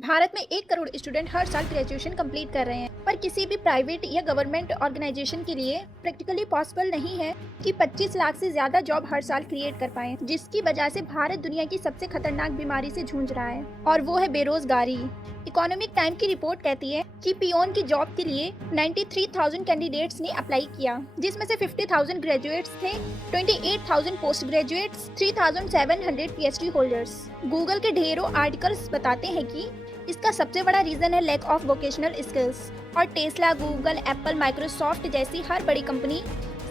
भारत में 1 करोड़ स्टूडेंट हर साल graduation complete कर रहे हैं, पर किसी भी प्राइवेट या गवर्नमेंट ऑर्गेनाइजेशन के लिए प्रैक्टिकली पॉसिबल नहीं है कि 25 लाख से ज्यादा जॉब हर साल क्रिएट कर पाएं, जिसकी वजह से भारत दुनिया की सबसे खतरनाक बीमारी से जूझ रहा है और वो है बेरोजगारी। इकोनॉमिक टाइम की रिपोर्ट कहती है कि पियोन की जॉब के लिए 93,000 कैंडिडेट्स ने अप्लाई किया, जिसमें से 50,000 ग्रेजुएट्स थे, 28,000 post graduates, 3,700 PhD holders. Google के ढेरों आर्टिकल्स बताते हैं कि इसका सबसे बड़ा रीजन है लैक ऑफ वोकेशनल स्किल्स, और टेस्ला, गूगल, एप्पल, माइक्रोसॉफ्ट जैसी हर बड़ी कंपनी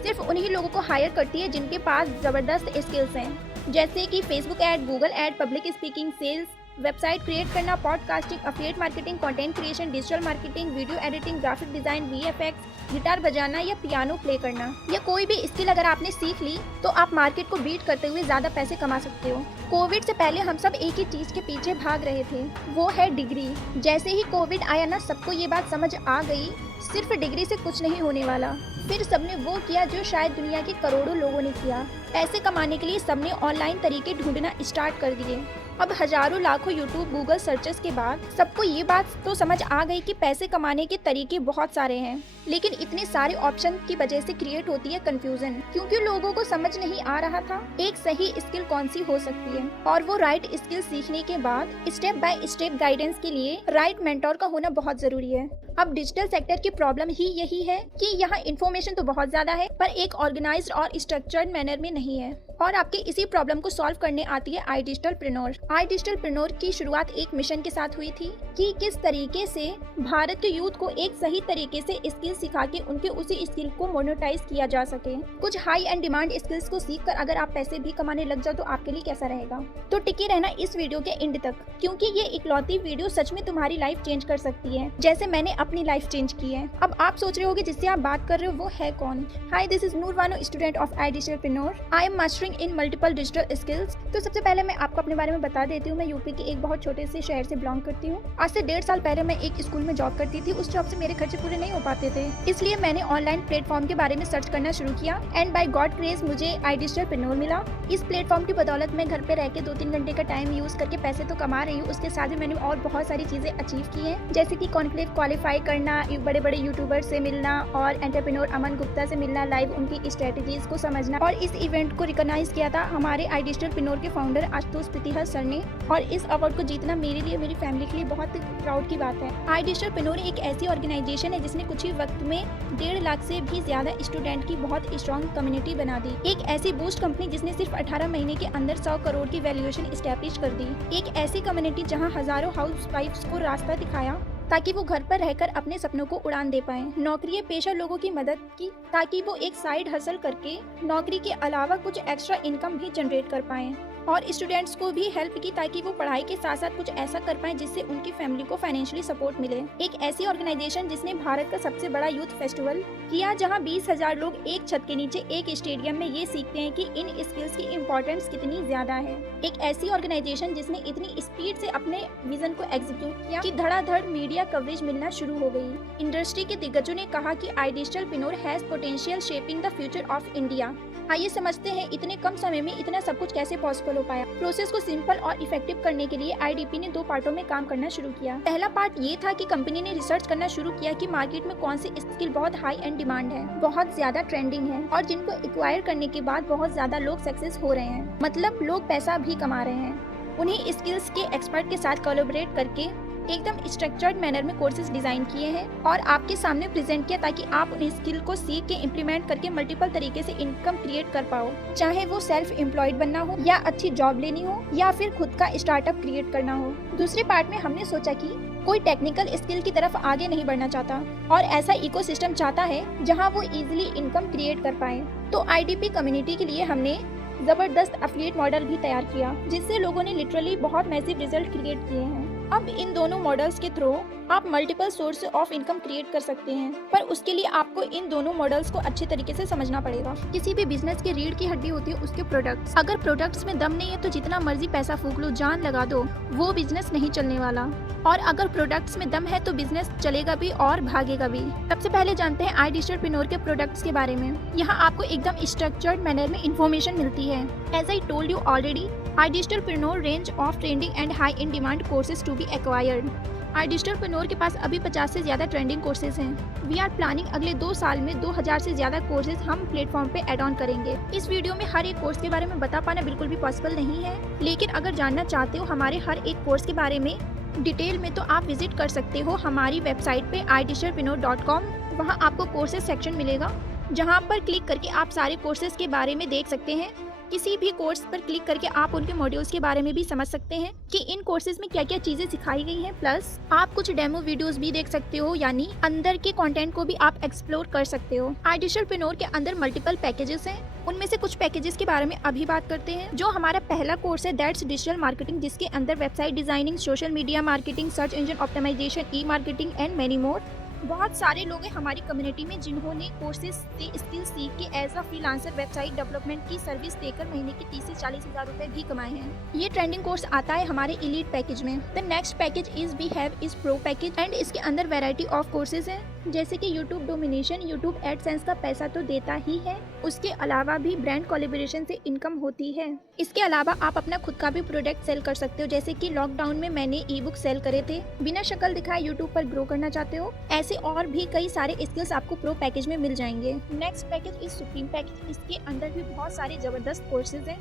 सिर्फ उन्हीं लोगों को हायर करती है जिनके पास जबरदस्त स्किल्स हैं, जैसे कि Facebook ad, Google ad, public speaking, sales, website create करना, podcasting, affiliate marketing, content creation, digital marketing, video editing, graphic design, VFX, guitar बजाना या पियानो प्ले करना। या कोई भी स्किल अगर आपने सीख ली तो आप मार्केट को बीट करते हुए ज्यादा पैसे कमा सकते हो। कोविड से पहले हम सब एक ही चीज के पीछे भाग रहे थे, वो है डिग्री। जैसे ही कोविड आया ना, सबको ये बात समझ आ गई, सिर्फ डिग्री से कुछ नहीं होने वाला। फिर सबने वो किया जो शायद दुनिया के करोड़ों लोगों ने किया। पैसे कमाने के लिए सबने ऑनलाइन तरीके ढूंढना स्टार्ट कर दिए। अब हजारों लाखों यूट्यूब, गूगल सर्चेस के बाद सबको ये बात तो समझ आ गई कि पैसे कमाने के तरीके बहुत सारे हैं, लेकिन इतने सारे ऑप्शन की वजह से क्रिएट होती है कंफ्यूजन, क्योंकि लोगों को समझ नहीं आ रहा था एक सही स्किल कौन सी हो सकती है। और वो राइट स्किल सीखने के बाद स्टेप बाय स्टेप गाइडेंस के लिए राइट मेंटोर का होना बहुत जरूरी है। अब डिजिटल सेक्टर की प्रॉब्लम ही यही है कि यहाँ इन्फॉर्मेशन तो बहुत ज्यादा है, पर एक ऑर्गेनाइज्ड और स्ट्रक्चर्ड मैनर में नहीं है। और आपके इसी प्रॉब्लम को सॉल्व करने आती है आई डिजिटलप्रेन्योर। आई डिजिटलप्रेन्योर की शुरुआत एक मिशन के साथ हुई थी कि किस तरीके से भारत के यूथ को एक सही तरीके से स्किल सिखा के उनके उसी स्किल को मोनेटाइज किया जा सके। कुछ हाई एंड डिमांड स्किल्स को सीखकर अगर आप पैसे भी कमाने लग जाओ तो आपके लिए कैसा रहेगा। तो टिके रहना इस वीडियो के एंड तक, क्योंकि ये इकलौती वीडियो सच में तुम्हारी लाइफ चेंज कर सकती है, जैसे मैंने अपनी लाइफ चेंज की है। अब आप सोच रहे होगे जिससे आप बात कर रहे हो वो है कौन। Hi, this is Noor Bano, student of iDigitalpreneur. I am mastering in multiple digital skills. तो सबसे पहले मैं आपको अपने बारे में बता देती हूँ। मैं यूपी के एक बहुत छोटे से शहर से बिलोंग करती हूँ। आज से 1.5 साल पहले मैं एक स्कूल में जॉब करती थी। उस जॉब से मेरे खर्चे पूरे नहीं हो पाते थे, इसलिए मैंने ऑनलाइन प्लेटफॉर्म के बारे में सर्च करना शुरू किया एंड बाय गॉड ग्रेस मुझे आई डिजिटलप्रेन्योर मिला। इस प्लेटफॉर्म की बदौलत मैं घर पे रह के 2-3 घंटे का टाइम यूज करके पैसे तो कमा रही हूँ, उसके साथ ही मैंने और बहुत सारी चीजें अचीव की हैं, जैसे कि कॉन्क्लेव क्वालिफाई करना, बड़े बड़े यूट्यूबर से मिलना और एंटरप्रेन्योर अमन गुप्ता से मिलना, लाइव उनकी स्ट्रेटेजीज को समझना। और इस इवेंट को रिकॉग्नाइज किया था हमारे आई डिजिटलप्रेन्योर के फाउंडर आशुतोष प्रतिहर सर ने, और इस अवार्ड को जीतना मेरे लिए, मेरी फैमिली के लिए बहुत प्राउड की बात है। आई डिजिटलप्रेन्योर एक ऐसी ऑर्गेनाइजेशन है जिसने कुछ ही वक्त में 1.5 लाख से भी ज्यादा स्टूडेंट की बहुत स्ट्रॉन्ग कम्युनिटी बना दी। एक ऐसी बूस्ट कंपनी जिसने सिर्फ 18 महीने के अंदर 100 करोड़ की वैल्यूएशन एस्टैब्लिश कर दी। एक ऐसी कम्युनिटी जहां हजारों हाउसवाइफ्स को रास्ता दिखाया ताकि वो घर पर रहकर अपने सपनों को उड़ान दे पाएं। नौकरी पेशा लोगों की मदद की ताकि वो एक साइड हसल करके नौकरी के अलावा कुछ एक्स्ट्रा इनकम भी जनरेट कर पाएं, और स्टूडेंट्स को भी हेल्प की ताकि वो पढ़ाई के साथ साथ कुछ ऐसा कर पाएं जिससे उनकी फैमिली को फाइनेंशियली सपोर्ट मिले। एक ऐसी ऑर्गेनाइजेशन जिसने भारत का सबसे बड़ा यूथ फेस्टिवल किया, जहां 20,000 लोग एक छत के नीचे एक स्टेडियम में ये सीखते हैं कि इन स्किल्स की इम्पोर्टेंस कितनी ज्यादा है। एक ऐसी ऑर्गेनाइजेशन जिसने इतनी स्पीड से अपने विजन को एग्जीक्यूट किया कि धड़ाधड़ मीडिया कवरेज मिलना शुरू हो गई। इंडस्ट्री के दिग्गजों ने कहा कि iDigitalpreneur has potential shaping the future of India. आइए समझते हैं इतने कम समय में इतना सब कुछ कैसे पॉसिबल हो पाया। प्रोसेस को सिंपल और इफेक्टिव करने के लिए आईडीपी ने 2 पार्टों में काम करना शुरू किया। पहला पार्ट ये था कि कंपनी ने रिसर्च करना शुरू किया कि मार्केट में कौन सी स्किल बहुत हाई एंड डिमांड है, बहुत ज्यादा ट्रेंडिंग है, और जिनको एक्वायर करने के बाद बहुत ज्यादा लोग सक्सेस हो रहे हैं, मतलब लोग पैसा भी कमा रहे हैं। उन्हीं स्किल्स के एक्सपर्ट के साथ कोलैबोरेट करके एकदम स्ट्रक्चर्ड मैनर में कोर्सेज डिजाइन किए हैं और आपके सामने प्रेजेंट किया ताकि आप उन स्किल को सीख के इम्प्लीमेंट करके मल्टीपल तरीके से इनकम क्रिएट कर पाओ, चाहे वो सेल्फ एम्प्लॉयड बनना हो या अच्छी जॉब लेनी हो या फिर खुद का स्टार्टअप क्रिएट करना हो। दूसरे पार्ट में हमने सोचा कि कोई टेक्निकल स्किल की तरफ आगे नहीं बढ़ना चाहता और ऐसा इकोसिस्टम चाहता है जहाँ वो इजिली इनकम क्रिएट कर पाए। तो आईडीपी कम्युनिटी के लिए हमने जबरदस्त एफिलिएट मॉडल भी तैयार किया, जिससे लोगों ने लिटरली बहुत मैसिव रिजल्ट क्रिएट किए हैं। अब इन दोनों मॉडल्स के थ्रू आप multiple source of income create कर सकते हैं, पर उसके लिए आपको इन दोनों मॉडल्स को अच्छे तरीके से समझना पड़ेगा। किसी भी बिजनेस की रीढ़ की हड्डी होती है उसके प्रोडक्ट्स। अगर प्रोडक्ट्स में दम नहीं है तो जितना मर्जी पैसा फूंक लो, जान लगा दो, वो बिजनेस नहीं चलने वाला। और अगर प्रोडक्ट्स में दम है तो बिजनेस चलेगा भी और भागेगा भी। सबसे पहले जानते हैं आई डिजिटलप्रेन्योर के प्रोडक्ट्स के बारे में। यहाँ आपको एकदम स्ट्रक्चर्ड मैनर में इंफॉर्मेशन मिलती है। As I told you already, iDigitalpreneur range of trending and high in demand courses to be acquired. iDigitalpreneur के पास अभी 50 से ज़्यादा ट्रेंडिंग कोर्सेज हैं। वी आर प्लानिंग अगले 2 साल में 2000 से ज़्यादा कोर्सेज हम प्लेटफॉर्म पे ऐड ऑन करेंगे। इस वीडियो में हर एक कोर्स के बारे में बता पाना बिल्कुल भी पॉसिबल नहीं है, लेकिन अगर जानना चाहते हो हमारे हर एक कोर्स के बारे में डिटेल में तो आप विजिट कर सकते हो हमारी वेबसाइट पे idigitalpreneur.com। वहाँ आपको कोर्सेज सेक्शन मिलेगा, जहाँ पर क्लिक करके आप सारे कोर्सेज के बारे में देख सकते हैं। किसी भी कोर्स पर क्लिक करके आप उनके मॉड्यूल्स के बारे में भी समझ सकते हैं कि इन कोर्सेज में क्या क्या चीज़ें सिखाई गई हैं। प्लस आप कुछ डेमो वीडियोस भी देख सकते हो, यानी अंदर के कंटेंट को भी आप एक्सप्लोर कर सकते हो। iDigitalpreneur के अंदर मल्टीपल पैकेजेस हैं। उनमें से कुछ पैकेजेस के बारे में अभी बात करते हैं। जो हमारा पहला कोर्स है दैट्स डिजिटल मार्केटिंग, जिसके अंदर website designing, social media marketing, search engine optimisation, e marketing and many more. बहुत सारे लोग हैं हमारी कम्युनिटी में जिन्होंने कोर्सेज से स्किल सीख के as a freelancer website development की सर्विस देकर महीने के 30 से 40 हज़ार रुपए भी कमाए हैं। ये ट्रेंडिंग कोर्स आता है हमारे एलीट पैकेज में। The next package is we have is pro package and इसके अंदर वैरायटी ऑफ कोर्सेज हैं, जैसे कि यूट्यूब डोमिनेशन। यूट्यूब एडसेंस का पैसा तो देता ही है, उसके अलावा भी ब्रांड कोलैबोरेशन से इनकम होती है। इसके अलावा आप अपना खुद का भी प्रोडक्ट सेल कर सकते हो, जैसे कि लॉकडाउन में मैंने ई बुक सेल करे थे। बिना शक्ल दिखाए यूट्यूब पर ग्रो करना चाहते हो, ऐसे और भी कई सारे स्किल्स आपको प्रो पैकेज में मिल जाएंगे। Next package is supreme package. इसके अंदर भी बहुत सारे जबरदस्त कोर्सेज हैं।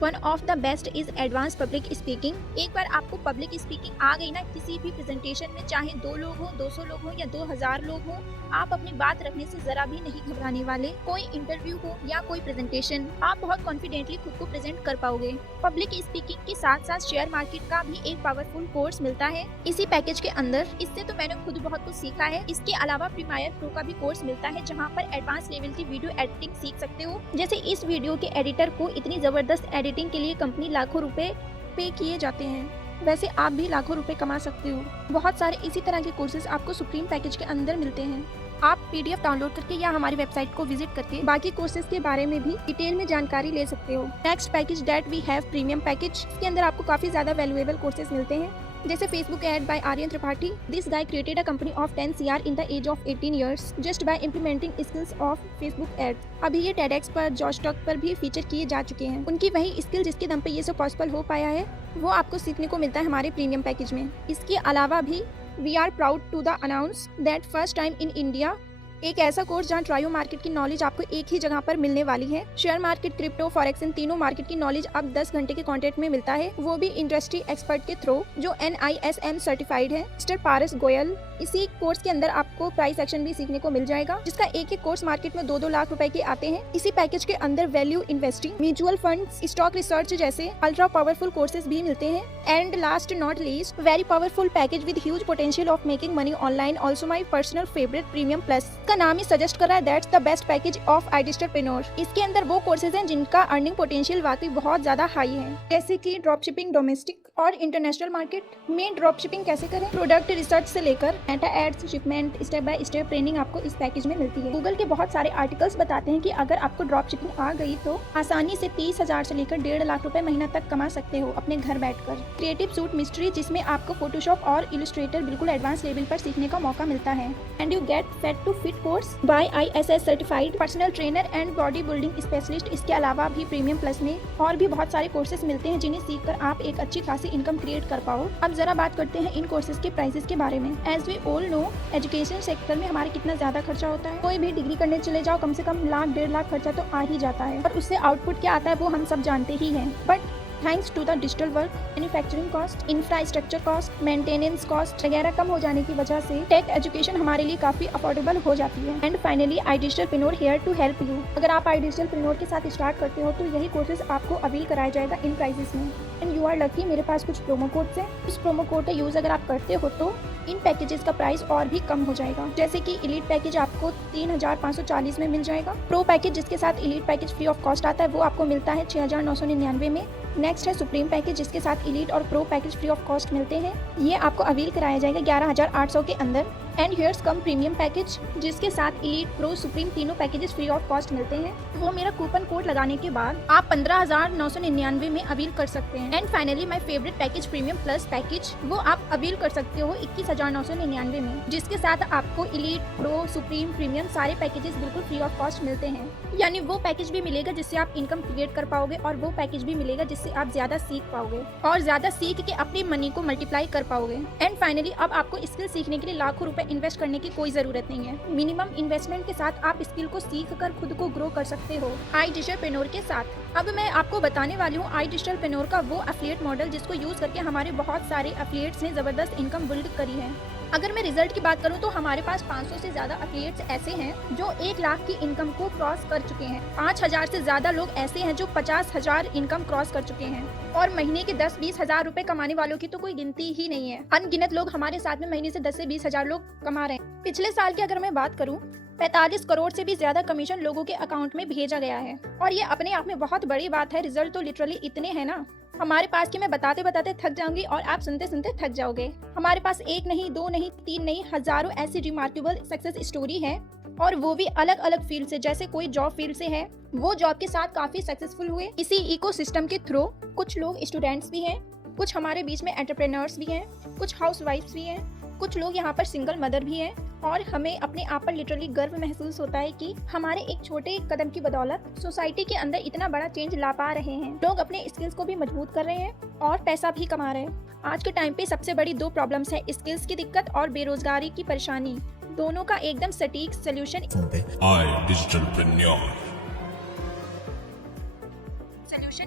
One of the best is advance public speaking. एक बार आपको पब्लिक स्पीकिंग आ गई ना, किसी भी प्रेजेंटेशन में चाहे 2 लोग हो, 200 लोग हो या 2000 लोग हो, आप अपनी बात रखने से जरा भी नहीं घबराने वाले। कोई इंटरव्यू हो या कोई प्रेजेंटेशन, आप बहुत कॉन्फिडेंटली खुद को प्रेजेंट कर पाओगे। पब्लिक स्पीकिंग के साथ साथ शेयर मार्केट का भी एक पावरफुल कोर्स मिलता है इसी पैकेज के अंदर। इससे तो मैंने खुद बहुत कुछ सीखा है। इसके अलावा प्रीमियर प्रो का भी कोर्स मिलता है, जहाँ पर एडवांस लेवल की वीडियो एडिटिंग सीख सकते हो। जैसे इस वीडियो के एडिटर को इतनी जबरदस्त एडिटिंग के लिए कंपनी लाखों रुपए पे किए जाते हैं। वैसे आप भी लाखों रुपए कमा सकते हो। बहुत सारे इसी तरह के कोर्सेज आपको सुप्रीम पैकेज के अंदर मिलते हैं। आप PDF डाउनलोड करके या हमारी वेबसाइट को विजिट करके बाकी कोर्सेज के बारे में भी डिटेल में जानकारी ले सकते हो। Next package that we have premium package. इसके अंदर आपको काफी ज्यादा वैल्यूएबल कोर्सेज मिलते हैं, जैसे Facebook ad by Aryan Tripathi. This guy created a company of 10 CR in the age of 18 years just by implementing skills of Facebook ad. अभी ये TEDx पर, जॉशटॉक पर भी फीचर किए जा चुके हैं। उनकी वही स्किल जिसके दम पे ये सब पॉसिबल हो पाया है, वो आपको सीखने को मिलता है हमारे प्रीमियम पैकेज में। इसके अलावा भी we are proud to the announce that first time in India एक ऐसा कोर्स जहां ट्रायो मार्केट की नॉलेज आपको एक ही जगह पर मिलने वाली है। शेयर मार्केट, क्रिप्टो, फॉरेक्स, इन तीनों मार्केट की नॉलेज अब 10 घंटे के कंटेंट में मिलता है, वो भी इंडस्ट्री एक्सपर्ट के थ्रू जो NISM सर्टिफाइड है, मिस्टर पारस गोयल। इसी कोर्स के अंदर आपको प्राइस एक्शन भी सीखने को मिल जाएगा, जिसका एक एक कोर्स मार्केट में 2-2 लाख रुपए के आते हैं। इसी पैकेज के अंदर value investing, mutual funds, stock research जैसे अल्ट्रा पावरफुल कोर्सेज भी मिलते हैं। And last not least, very powerful package with huge potential of making money online, also my personal favourite premium plus. का नाम ही suggest that's the best package of iDigitalpreneur। इसके अंदर वो कोर्सेज हैं जिनका अर्निंग पोटेंशियल वाकई बहुत ज्यादा हाई है, जैसे कि ड्रॉप शिपिंग, डोमेस्टिक और इंटरनेशनल मार्केट में ड्रॉप शिपिंग कैसे करें, प्रोडक्ट रिसर्च से लेकर Meta ads, shipment, step by step training आपको इस पैकेज में मिलती है। गूगल के बहुत सारे आर्टिकल्स बताते हैं कि अगर आपको ड्रॉप शिपिंग आ गई तो आसानी से 30,000 से लेकर 1.5 लाख रुपए महीना तक कमा सकते हो अपने घर बैठकर। क्रिएटिव सूट मिस्ट्री, जिसमें आपको फोटोशॉप और इलस्ट्रेटर बिल्कुल एडवांस लेवल पर सीखने का मौका मिलता है। And you get fat to fit course by ISS certified personal trainer and body building specialist. इसके अलावा भी प्रीमियम प्लस में और भी बहुत सारे कोर्सेज मिलते हैं, जिन्हें सीखकर आप एक अच्छी खासी इनकम क्रिएट कर पाओ। अब जरा बात करते हैं इन कोर्सेज के प्राइसेस के बारे में। As we all know, education sector में हमारे कितना ज्यादा खर्चा होता है। कोई भी डिग्री करने चले जाओ, कम से कम लाख 1.5 लाख खर्चा तो आ ही जाता है, और उससे आउटपुट क्या आता है वो हम सब जानते ही हैं। But thanks to the digital work, manufacturing cost, infrastructure cost, maintenance cost वगैरह कम हो जाने की वजह से टेक एजुकेशन हमारे लिए काफी अफोर्डेबल हो जाती है। And finally iDigitalpreneur here to help you. अगर आप iDigitalpreneur के साथ स्टार्ट करते हो तो यही कोर्सेज आपको अवेल कराया जाएगा इन प्राइसेस में। एंड यू आर लकी, मेरे पास कुछ प्रोमो कोड्स हैं। इस प्रोमो कोड का यूज अगर आप करते हो तो इन पैकेजेस का प्राइस और भी कम हो जाएगा। जैसे कि एलीट पैकेज आपको 3,540 में मिल जाएगा। प्रो पैकेज जिसके साथ elite package free of cost आता है, वो आपको मिलता है 6,999 में। नेक्स्ट है सुप्रीम पैकेज, जिसके साथ एलीट और pro package free of cost मिलते हैं। ये आपको अवेल कराया जाएगा 11,800 के अंदर। And here's come premium package, जिसके साथ एलीट, प्रो, सुप्रीम तीनों पैकेजेस फ्री ऑफ कॉस्ट मिलते हैं। वो मेरा कूपन कोड लगाने के बाद आप 15,999 में अवील कर सकते हैं। And finally my favourite package premium plus package, वो आप अवील कर सकते हो 21,999 में, जिसके साथ आपको एलीट, प्रो, सुप्रीम, प्रीमियम सारे पैकेजेस बिल्कुल फ्री ऑफ कॉस्ट मिलते हैं। यानी वो पैकेज भी मिलेगा जिससे आप इनकम क्रिएट कर पाओगे, और वो पैकेज भी मिलेगा जिससे आप ज्यादा सीख पाओगे और ज्यादा सीख के अपनी मनी को मल्टीप्लाई कर पाओगे। एंड फाइनली अब आपको स्किल सीखने के लिए लाखों रुपए इन्वेस्ट करने की कोई जरूरत नहीं है। मिनिमम इन्वेस्टमेंट के साथ आप स्किल को सीख कर खुद को ग्रो कर सकते हो iDigitalPreneur के साथ। अब मैं आपको बताने वाली हूँ iDigitalPreneur का वो एफिलिएट मॉडल जिसको यूज करके हमारे बहुत सारे एफिलिएट्स ने जबरदस्त इनकम बिल्ड करी है। अगर मैं रिजल्ट की बात करूं तो हमारे पास 500 से ज्यादा एफिलिएट्स ऐसे हैं जो 1 लाख की इनकम को क्रॉस कर चुके हैं। 5,000 से ज्यादा लोग ऐसे हैं जो 50,000 इनकम क्रॉस कर चुके हैं, और महीने के 10-20 हजार रुपए कमाने वालों की तो कोई गिनती ही नहीं है। अनगिनत लोग हमारे साथ में महीने से 10 से 20 हजार लोग कमा रहे हैं। पिछले साल की अगर मैं बात करूं, 45 करोड़ से भी ज्यादा कमीशन लोगों के अकाउंट में भेजा गया है, और ये अपने आप में बहुत बड़ी बात है। रिजल्ट तो लिटरली इतने हैं ना हमारे पास कि मैं बताते बताते थक जाऊंगी और आप सुनते सुनते थक जाओगे। हमारे पास 1 नहीं, 2 नहीं, 3 नहीं, हजारों ऐसी रिमार्केबल सक्सेस स्टोरी है, और वो भी अलग अलग फील्ड से। जैसे कोई जॉब फील्ड से है, वो जॉब के साथ काफी सक्सेसफुल हुए इसी इकोसिस्टम के थ्रू। कुछ लोग स्टूडेंट्स भी हैं, कुछ हमारे बीच में एंटरप्रेन्योर्स भी हैं, कुछ हाउसवाइफ्स भी हैं, कुछ लोग यहाँ पर सिंगल मदर भी हैं, और हमें अपने आप पर लिटरली गर्व महसूस होता है कि हमारे एक छोटे कदम की बदौलत सोसाइटी के अंदर इतना बड़ा चेंज ला पा रहे हैं। लोग अपने स्किल्स को भी मजबूत कर रहे हैं और पैसा भी कमा रहे हैं। आज के टाइम पे सबसे बड़ी 2 प्रॉब्लम्स है, स्किल्स की दिक्कत और बेरोजगारी की परेशानी। दोनों का एकदम सटीक सोल्यूशन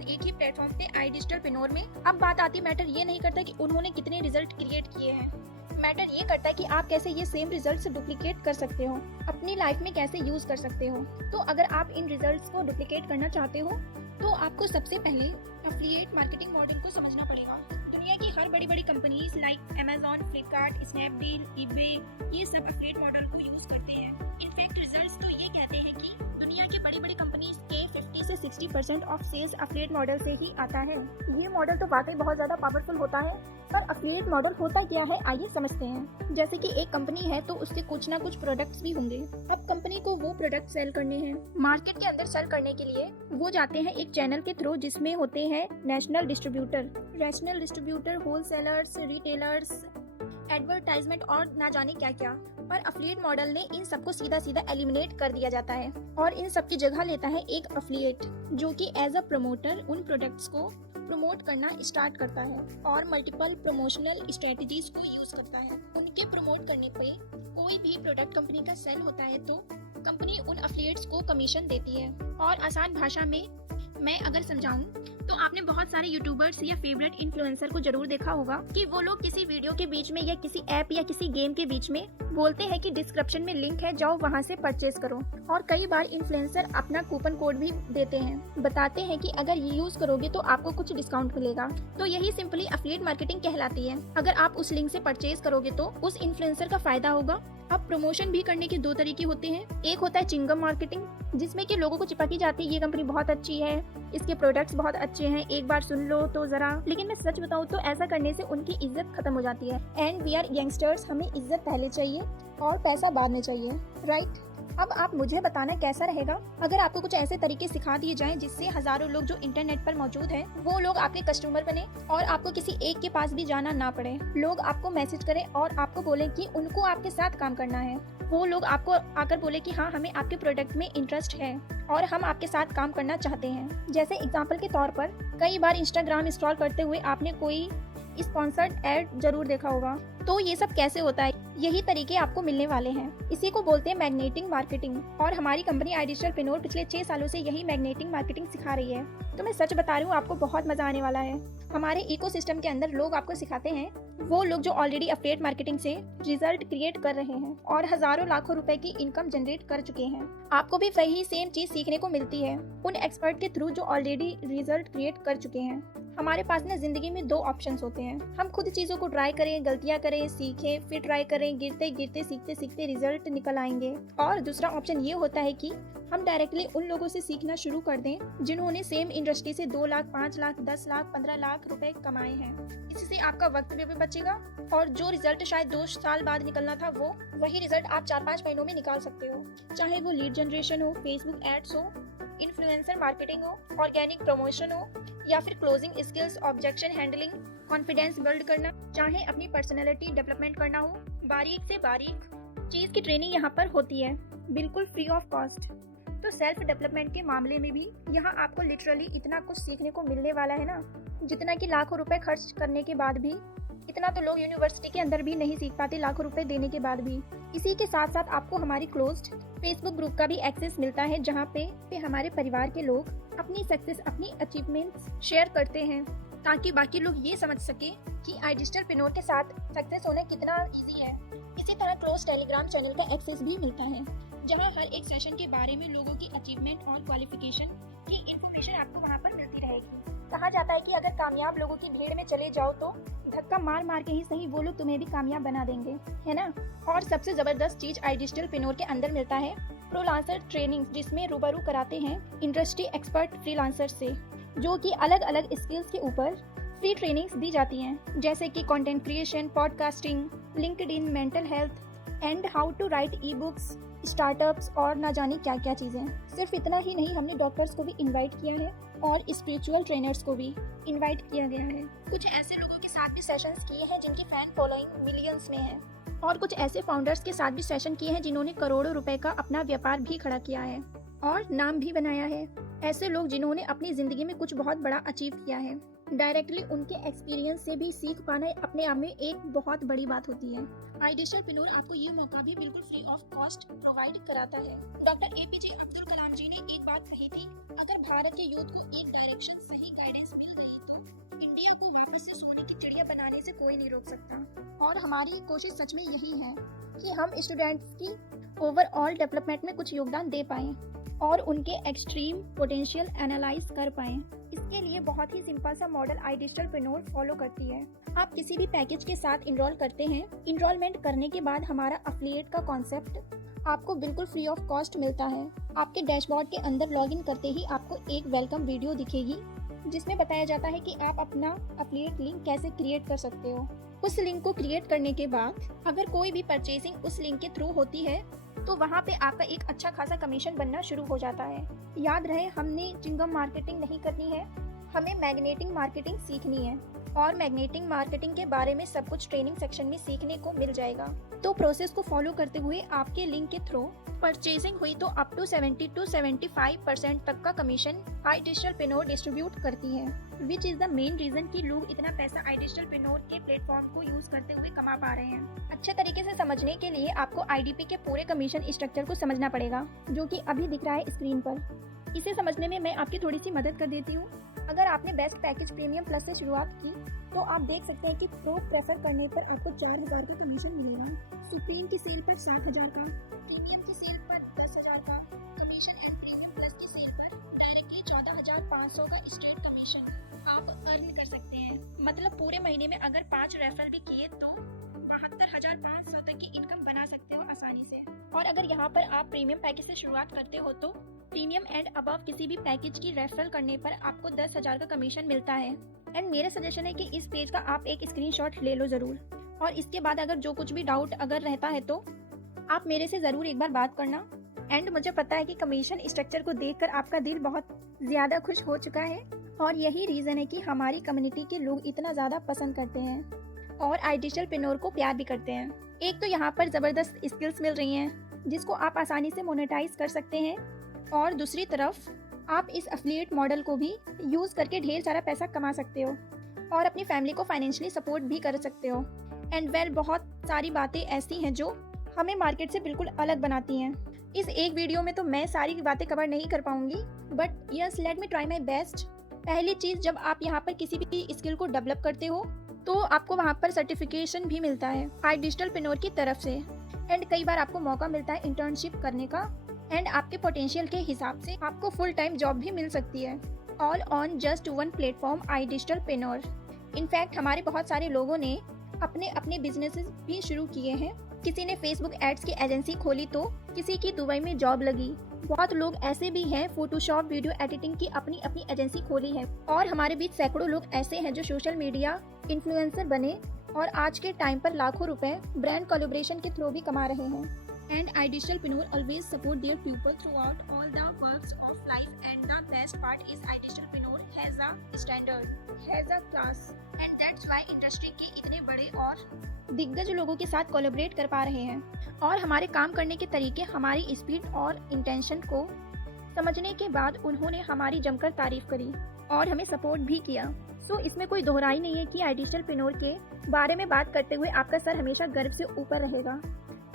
एक ही प्लेटफॉर्म पे iDigitalPreneur में। अब बात आती, मैटर ये नहीं करता कि उन्होंने कितने रिजल्ट क्रिएट किए हैं, मैटर ये करता है कि आप कैसे ये सेम रिजल्ट से डुप्लीकेट कर सकते हो, अपनी लाइफ में कैसे यूज कर सकते हो। तो अगर आप इन रिजल्ट्स को डुप्लीकेट करना चाहते हो तो आपको सबसे पहले एफिलिएट मार्केटिंग मॉडल को समझना पड़ेगा। दुनिया की हर बड़ी बड़ी companies like Amazon, Flipkart, Snapdeal, eBay ये सब एफिलिएट मॉडल को यूज करते हैं। इनफैक्ट रिजल्ट्स तो ये कहते हैं कि दुनिया की बड़ी बड़ी कंपनीज के 50 से 60% ऑफ सेल्स एफिलिएट मॉडल से ही आता है। ये मॉडल तो वाकई बहुत ज्यादा पावरफुल होता है, पर एफिलिएट मॉडल होता क्या है आइए समझते हैं। जैसे कि एक कंपनी है तो उसके कुछ ना कुछ प्रोडक्ट्स भी होंगे। अब कंपनी को वो प्रोडक्ट सेल करने हैं। मार्केट के अंदर सेल करने के लिए वो जाते हैं एक चैनल के थ्रू जिसमें होते हैं national distributor, wholesalers, retailers, advertisement और ना जाने क्या क्या। पर एफिलिएट मॉडल ने इन सबको सीधा सीधा एलिमिनेट कर दिया जाता है, और इन सब की जगह लेता है एक एफिलिएट जो कि एज अ प्रमोटर उन प्रोडक्ट्स को प्रमोट करना स्टार्ट करता है और मल्टीपल प्रमोशनल स्ट्रेटजीज को यूज करता है। उनके प्रमोट करने पे कोई भी प्रोडक्ट कंपनी का सेल होता है तो कंपनी उन एफिलिएट्स को कमीशन देती है। और आसान भाषा में मैं अगर समझाऊं तो आपने बहुत सारे यूट्यूबर्स या फेवरेट इन्फ्लुएंसर को जरूर देखा होगा कि वो लोग किसी वीडियो के बीच में या किसी ऐप या किसी गेम के बीच में बोलते हैं कि डिस्क्रिप्शन में लिंक है, जाओ वहां से परचेज करो। और कई बार इन्फ्लुएंसर अपना कूपन कोड भी देते हैं, बताते हैं कि अगर ये यूज करोगे तो आपको कुछ डिस्काउंट मिलेगा। तो यही सिंपली एफिलिएट मार्केटिंग कहलाती है। अगर आप उस लिंक से परचेज करोगे तो उस इन्फ्लुएंसर का फायदा होगा। अब प्रमोशन भी करने के 2 तरीके होते हैं। एक होता है चिंगम मार्केटिंग, जिसमें कि लोगों को चिपकी जाती है ये कंपनी बहुत अच्छी है, इसके प्रोडक्ट्स बहुत अच्छे हैं, एक बार सुन लो तो जरा। लेकिन मैं सच बताऊं तो ऐसा करने से उनकी इज्जत खत्म हो जाती है। एंड वी आर यंगस्टर्स, हमें इज्जत पहले चाहिए और पैसा बाद में चाहिए, राइट? अब आप मुझे बताना कैसा रहेगा अगर आपको कुछ ऐसे तरीके सिखा दिए जाएं जिससे हजारों लोग जो इंटरनेट पर मौजूद हैं वो लोग आपके कस्टमर बने और आपको किसी एक के पास भी जाना ना पड़े। लोग आपको मैसेज करें और आपको बोले कि उनको आपके साथ काम करना है। वो लोग आपको आकर बोले कि हाँ, हमें आपके प्रोडक्ट में इंटरेस्ट है और हम आपके साथ काम करना चाहते हैं। जैसे एग्जाम्पल के तौर पर कई बार इंस्टाग्राम इंस्टॉल करते हुए आपने कोई स्पॉन्सर्ड ऐड जरूर देखा होगा। तो ये सब कैसे होता है, यही तरीके आपको मिलने वाले हैं। इसी को बोलते हैं मैग्नेटिक मार्केटिंग, और हमारी कंपनी iDigitalPreneur पिछले 6 सालों से यही मैग्नेटिक मार्केटिंग सिखा रही है। तो मैं सच बता रही हूँ, आपको बहुत मजा आने वाला है। हमारे इकोसिस्टम के अंदर लोग आपको सिखाते हैं, वो लोग जो ऑलरेडी एफिलिएट मार्केटिंग से रिजल्ट क्रिएट कर रहे हैं और हजारों लाखों रुपए की इनकम जनरेट कर चुके हैं। आपको भी वही सेम चीज सीखने को मिलती है उन एक्सपर्ट के थ्रू जो ऑलरेडी रिजल्ट क्रिएट कर चुके हैं। हमारे पास ना जिंदगी में दो ऑप्शंस होते हैं। हम खुद चीज़ों को ट्राई करें, गलतियां करें, सीखें, फिर ट्राई करें, गिरते गिरते सीखते सीखते रिजल्ट निकल आएंगे। और दूसरा ऑप्शन ये होता है कि हम डायरेक्टली उन लोगों से सीखना शुरू कर दें जिन्होंने सेम इंडस्ट्री से 2 लाख, 5 लाख, 10 लाख, 15 लाख रुपए कमाए हैं। इससे आपका वक्त भी बचेगा और जो रिजल्ट शायद 2 साल बाद निकलना था वो वही रिजल्ट आप 4-5 महीनों में निकाल सकते हो। चाहे वो लीड जनरेशन हो, फेसबुक एड्स हो, इन्फ्लुएंसर मार्केटिंग हो, ऑर्गेनिक प्रमोशन हो, या फिर closing skills, objection handling, confidence build करना, चाहे अपनी पर्सनैलिटी डेवलपमेंट करना हो, बारीक से बारीक चीज़ की ट्रेनिंग यहाँ पर होती है, बिल्कुल फ्री ऑफ कॉस्ट। तो सेल्फ डेवलपमेंट के मामले में भी यहाँ आपको लिटरली इतना कुछ सीखने को मिलने वाला है ना, जितना कि लाखों रुपए खर्च करने के बाद भी इतना तो लोग यूनिवर्सिटी के अंदर भी नहीं सीख पाते, लाखों रुपए देने के बाद भी। इसी के साथ साथ आपको हमारी क्लोज्ड फेसबुक ग्रुप का भी एक्सेस मिलता है, जहाँ पे हमारे परिवार के लोग अपनी सक्सेस, अपनी अचीवमेंट्स शेयर करते हैं, ताकि बाकी लोग ये समझ सके कि iDigitalPreneur के साथ सक्सेस होना कितना इजी है। इसी तरह क्लोज टेलीग्राम चैनल का एक्सेस भी मिलता है, जहां हर एक सेशन के बारे में लोगों की अचीवमेंट और क्वालिफिकेशन की इन्फॉर्मेशन आपको वहां पर मिलती रहेगी। कहा जाता है कि अगर कामयाब लोगों की भीड़ में चले जाओ तो धक्का मार मार के ही सही वो लोग तुम्हें भी कामयाब बना देंगे, है ना। और सबसे जबरदस्त चीज iDigitalPreneur के अंदर मिलता है फ्रीलांसर ट्रेनिंग, जिसमें रूबरू कराते हैं इंडस्ट्री एक्सपर्ट फ्रीलांसर से, जो कि अलग अलग स्किल्स के ऊपर फ्री ट्रेनिंग्स दी जाती हैं, जैसे कि content creation, podcasting, LinkedIn, mental health and how to write e books, startups और ना जाने क्या क्या चीज़ें। सिर्फ इतना ही नहीं, हमने डॉक्टर्स को भी इनवाइट किया है और स्पिरिचुअल ट्रेनर्स को भी इनवाइट किया गया है। कुछ ऐसे लोगों के साथ भी सेशंस किए हैं जिनकी फैन फॉलोइंग मिलियंस में है, और कुछ ऐसे फाउंडर्स के साथ भी सेशन किए हैं जिन्होंने करोड़ों रुपए का अपना व्यापार भी खड़ा किया है और नाम भी बनाया है। ऐसे लोग जिन्होंने अपनी जिंदगी में कुछ बहुत बड़ा अचीव किया है। डायरेक्टली उनके एक्सपीरियंस से भी सीख पाना अपने आप में एक बहुत बड़ी बात होती है। iDigitalPreneur आपको ये मौका भी बिल्कुल फ्री ऑफ कॉस्ट प्रोवाइड कराता है। डॉक्टर APJ अब्दुल कलाम जी ने एक बात कही थी, अगर भारत के यूथ को एक डायरेक्शन, सही गाइडेंस मिल गई तो इंडिया को वापस से सोने की चिड़िया बनाने से कोई नहीं रोक सकता। और हमारी कोशिश सच में यही है कि हम स्टूडेंट्स की ओवरऑल डेवलपमेंट में कुछ योगदान दे पाएं और उनके एक्सट्रीम पोटेंशियल एनालाइज कर पाएं। इसके लिए बहुत ही सिंपल सा मॉडल iDigitalPreneur फॉलो करती है। आप किसी भी पैकेज के साथ इनरोल करते हैं, इनरोलमेंट करने के बाद हमारा अफिलिएट का कॉन्सेप्ट आपको बिल्कुल फ्री ऑफ कॉस्ट मिलता है। आपके डैशबोर्ड के अंदर लॉगिन करते ही आपको एक वेलकम वीडियो दिखेगी, जिसमें बताया जाता है कि आप अपना अफिलिएट लिंक कैसे क्रिएट कर सकते हो। उस लिंक को क्रिएट करने के बाद अगर कोई भी परचेसिंग उस लिंक के थ्रू होती है तो वहाँ पे आपका एक अच्छा खासा कमीशन बनना शुरू हो जाता है। याद रहे, हमने चिंगम मार्केटिंग नहीं करनी है, हमें मैग्नेटिंग मार्केटिंग सीखनी है, और मैग्नेटिंग मार्केटिंग के बारे में सब कुछ ट्रेनिंग सेक्शन में सीखने को मिल जाएगा। तो प्रोसेस को फॉलो करते हुए आपके लिंक के थ्रू परचेजिंग हुई तो अप टू 70 to 75% तक का कमीशन iDigitalPreneur डिस्ट्रीब्यूट करती है, which is the main reason कि लोग इतना पैसा iDigitalPreneur के प्लेटफॉर्म को यूज करते हुए कमा पा रहे हैं। अच्छे तरीके से समझने के लिए आपको IDP के पूरे कमीशन स्ट्रक्चर को समझना पड़ेगा, जो कि अभी दिख रहा है स्क्रीन पर। इसे समझने में मैं आपकी थोड़ी सी मदद कर देती हूँ। अगर आपने बेस्ट पैकेज प्रीमियम प्लस से शुरुआत की तो आप देख सकते हैं कि प्रो प्रेफर करने पर आपको 4000 का कमीशन मिलेगा, सुप्रीम की सेल पर 7000 का, प्रीमियम की सेल पर 10,000 का कमीशन एंड प्रीमियम प्लस की सेल पर डायरेक्टली 14,500 का स्ट्रेट कमीशन आप अर्न कर सकते हैं। मतलब पूरे महीने में अगर 5 रेफरल भी किए तो 72,500 तक की इनकम बना सकते हो आसानी से। और अगर यहाँ पर आप प्रीमियम पैकेज से शुरुआत करते हो तो प्रीमियम एंड अबव किसी भी पैकेज की रेफरल करने पर आपको 10,000 का कमीशन मिलता है। एंड मेरा सजेशन है कि इस पेज का आप एक स्क्रीनशॉट ले लो ज़रूर, और इसके बाद अगर जो कुछ भी डाउट अगर रहता है तो आप मेरे से ज़रूर एक बार बात करना। एंड मुझे पता है कि कमीशन स्ट्रक्चर को देखकर आपका दिल बहुत ज़्यादा खुश हो चुका है, और यही रीज़न है कि हमारी कम्युनिटी के लोग इतना ज़्यादा पसंद करते हैं और iDigitalPreneur को प्यार भी करते हैं। एक तो यहाँ पर ज़बरदस्त स्किल्स मिल रही हैं जिसको आप आसानी से मोनेटाइज कर सकते हैं, और दूसरी तरफ आप इस अफिलिएट मॉडल को भी यूज़ करके ढेर सारा पैसा कमा सकते हो और अपनी फैमिली को फाइनेंशियली सपोर्ट भी कर सकते हो। एंड वेल, बहुत सारी बातें ऐसी हैं जो हमें मार्केट से बिल्कुल अलग बनाती हैं। इस एक वीडियो में तो मैं सारी बातें कवर नहीं कर पाऊंगी, but yes, let me try my best. पहली चीज़, जब आप यहाँ पर किसी भी स्किल को डेवलप करते हो तो आपको वहाँ पर सर्टिफिकेशन भी मिलता है iDigitalPreneur की तरफ से। एंड कई बार आपको मौका मिलता है इंटर्नशिप करने का, एंड आपके पोटेंशियल के हिसाब से आपको फुल टाइम जॉब भी मिल सकती है। All on just one platform iDigitalpreneur। In fact हमारे बहुत सारे लोगों ने अपने अपने बिजनेसेस भी शुरू किए हैं। किसी ने फेसबुक एड्स की एजेंसी खोली तो किसी की दुबई में जॉब लगी। बहुत लोग ऐसे भी हैं फोटोशॉप वीडियो एडिटिंग की अपनी अपनी एजेंसी खोली है। और हमारे बीच सैकड़ों लोग ऐसे हैं जो सोशल मीडिया इन्फ्लुएंसर बने और आज के टाइम पर लाखों रुपए ब्रांड कोलैबोरेशन के थ्रू भी कमा रहे हैं। And iDigitalpreneur always support their people throughout all the works of life, and the best part is iDigitalpreneur has a standard, has a class, and that's why industry के इतने बड़े और दिग्गज लोगों के साथ कोलैबोरेट कर पा रहे हैं। और हमारे काम करने के तरीके, हमारी स्पीड और इंटेंशन को समझने के बाद उन्होंने हमारी जमकर तारीफ करी और हमें सपोर्ट भी किया। सो इसमें कोई दोहराई नहीं है कि iDigitalpreneur के बारे में बात करते हुए आपका सर हमेशा गर्व से ऊपर रहेगा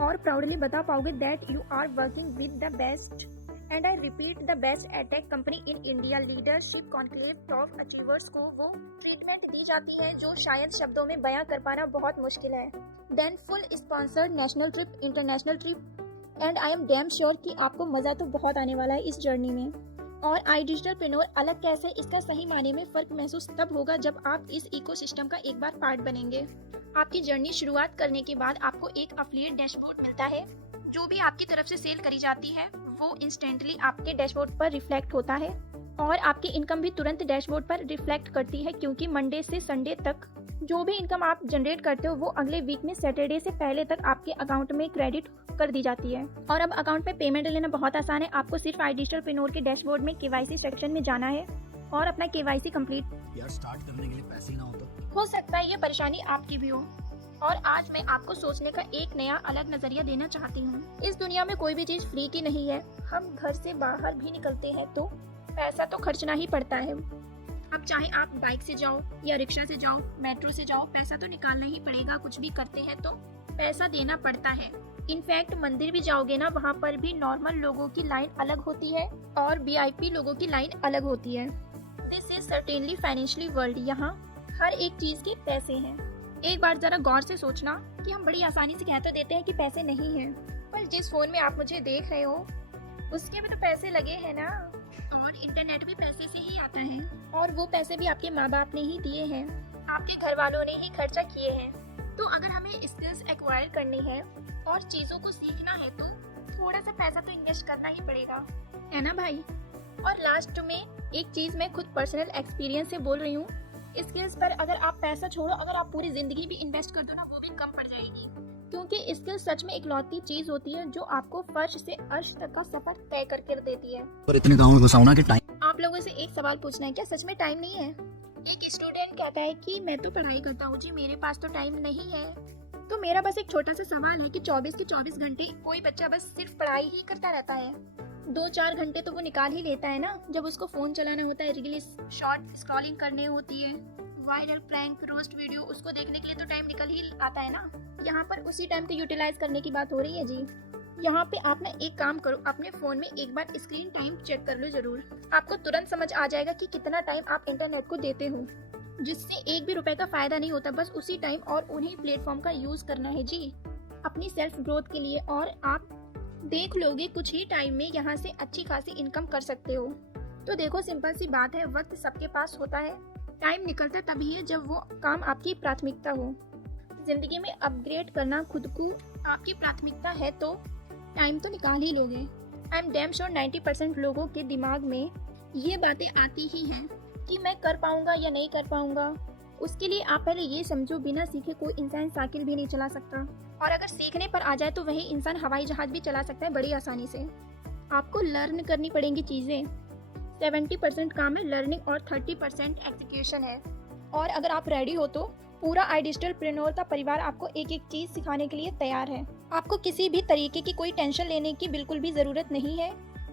और प्राउडली बता पाओगे that you are working with the best and I repeat the best edtech company in India. Leadership conclave top achievers को वो ट्रीटमेंट दी जाती है जो शायद शब्दों में बयां कर पाना बहुत मुश्किल है। Then full sponsored national trip, international trip, and I am damn sure कि आपको मज़ा तो बहुत आने वाला है इस जर्नी में। और iDigitalpreneur अलग कैसे, इसका सही मायने में फ़र्क महसूस तब होगा जब आप इस इकोसिस्टम का एक बार पार्ट बनेंगे। आपकी जर्नी शुरुआत करने के बाद आपको एक अफिलिएट डैशबोर्ड मिलता है। जो भी आपकी तरफ से सेल करी जाती है वो इंस्टेंटली आपके डैशबोर्ड पर रिफ्लेक्ट होता है और आपकी इनकम भी तुरंत डैशबोर्ड पर रिफ्लेक्ट करती है, क्योंकि मंडे से संडे तक जो भी इनकम आप जनरेट करते हो वो अगले वीक में सैटरडे से पहले तक आपके अकाउंट में क्रेडिट कर दी जाती है। और अब अकाउंट में पेमेंट लेना बहुत आसान है। आपको सिर्फ iDigitalpreneur के डैशबोर्ड में KYC सेक्शन में जाना है और अपना KYC कंप्लीट। यार स्टार्ट करने के लिए पैसे ही ना हो सकता है ये परेशानी आपकी भी हो। और आज मैं आपको सोचने का एक नया अलग नजरिया देना चाहती हूँ। इस दुनिया में कोई भी चीज फ्री की नहीं है। हम घर से बाहर भी निकलते हैं तो पैसा तो खर्चना ही पड़ता है। अब चाहे आप बाइक से जाओ या रिक्शा से जाओ, मेट्रो से जाओ, पैसा तो निकालना ही पड़ेगा। कुछ भी करते हैं तो पैसा देना पड़ता है। इनफैक्ट मंदिर भी जाओगे ना, वहाँ पर भी नॉर्मल लोगों की लाइन अलग होती है और VIP लोगों की लाइन अलग होती है। This is certainly financially world. यहाँ हर एक चीज के पैसे हैं। एक बार जरा गौर से सोचना कि हम बड़ी आसानी से कहते देते हैं कि पैसे नहीं हैं, पर जिस फोन में आप मुझे देख रहे हो उसके भी तो पैसे लगे हैं ना। और इंटरनेट भी पैसे से ही आता है और वो पैसे भी आपके माँ बाप ने ही दिए हैं, आपके घर वालों ने ही खर्चा किए हैं। तो अगर हमें स्किल्स एक्वायर करनी है और चीजों को सीखना है तो थोड़ा सा पैसा तो इन्वेस्ट करना ही पड़ेगा, है ना भाई। और लास्ट में एक चीज मैं खुद पर्सनल एक्सपीरियंस से बोल रही हूँ, स्किल्स पर अगर आप पैसा छोड़ो, अगर आप पूरी जिंदगी भी इन्वेस्ट कर दो ना, वो भी कम पड़ जाएगी। क्योंकि स्किल सच में इकलौती चीज होती है जो आपको फर्श से अर्श तक का सफर तय करके देती है। और इतने गाँव में घुसाओ ना कि टाइम। आप लोगों से एक सवाल पूछना है, क्या सच में टाइम नहीं है? एक स्टूडेंट कहता है कि मैं तो पढ़ाई करता हूँ जी, मेरे पास तो टाइम नहीं है। तो मेरा बस एक छोटा सा सवाल है कि 24 के 24 घंटे कोई बच्चा बस सिर्फ पढ़ाई ही करता रहता है? 2-4 घंटे तो वो निकाल ही लेता है ना, जब उसको फोन चलाना होता है, रील्स शॉर्ट स्क्रॉलिंग करनी होती है, वायरल प्रैंक रोस्ट वीडियो उसको देखने के लिए तो टाइम निकल ही आता है ना। यहाँ पर उसी टाइम को यूटिलाइज करने की बात हो रही है जी। यहाँ पे आप ना एक काम करो, अपने फोन में एक बार स्क्रीन टाइम चेक कर लो जरूर। आपको तुरंत समझ आ जाएगा कि कितना टाइम आप इंटरनेट को देते हो, जिससे एक भी रुपए का फायदा नहीं होता। बस उसी टाइम और उन्हीं प्लेटफॉर्म का यूज करना है जी अपनी सेल्फ ग्रोथ के लिए, और आप देख लोगे कुछ ही टाइम में यहाँ से अच्छी खासी इनकम कर सकते हो। तो देखो सिंपल सी बात है, वक्त सबके पास होता है, टाइम निकलता तभी है जब वो काम आपकी प्राथमिकता हो। जिंदगी में अपग्रेड करना खुद को आपकी प्राथमिकता है तो टाइम तो निकाल ही लोगे। आई एम डैम श्योर 90% लोगों के दिमाग में ये बातें आती ही हैं कि मैं कर पाऊंगा या नहीं कर पाऊंगा। उसके लिए आप पहले ये समझो, बिना सीखे कोई इंसान साइकिल भी नहीं चला सकता, और अगर सीखने पर आ जाए तो वही इंसान हवाई जहाज भी चला सकता है बड़ी आसानी से। आपको लर्न करनी पड़ेंगी चीज़ें। 70% काम है लर्निंग और 30% एग्जीक्यूशन है। और अगर आप रेडी हो तो पूरा iDigitalpreneur का परिवार आपको एक एक चीज़ सिखाने के लिए तैयार है। आपको किसी भी तरीके की कोई टेंशन लेने की बिल्कुल भी ज़रूरत नहीं है,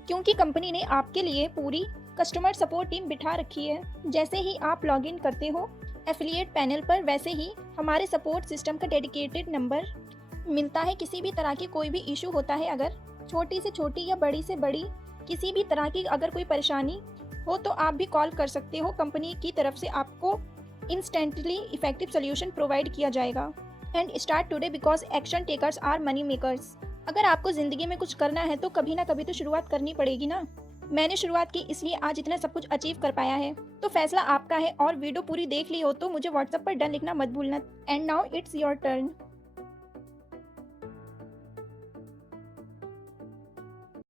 क्योंकि कंपनी ने आपके लिए पूरी कस्टमर सपोर्ट टीम बिठा रखी है। जैसे ही आप लॉग इन करते हो एफिलिएट पैनल पर, वैसे ही हमारे सपोर्ट सिस्टम का डेडिकेटेड नंबर मिलता है। किसी भी तरह की कोई भी इशू होता है, अगर छोटी से छोटी या बड़ी से बड़ी किसी भी तरह की अगर कोई परेशानी हो तो आप भी कॉल कर सकते हो। कंपनी की तरफ से आपको इंस्टेंटली इफेक्टिव सोल्यूशन प्रोवाइड किया जाएगा। And start today because action takers are money makers. अगर आपको ज़िंदगी में कुछ करना है तो कभी ना कभी तो शुरुआत करनी पड़ेगी ना। मैंने शुरुआत की इसलिए आज इतना सब कुछ अचीव कर पाया है। तो फैसला आपका है और वीडियो पूरी देख ली हो तो मुझे व्हाट्सएप पर डन लिखना मत भूलना। And now it's your turn.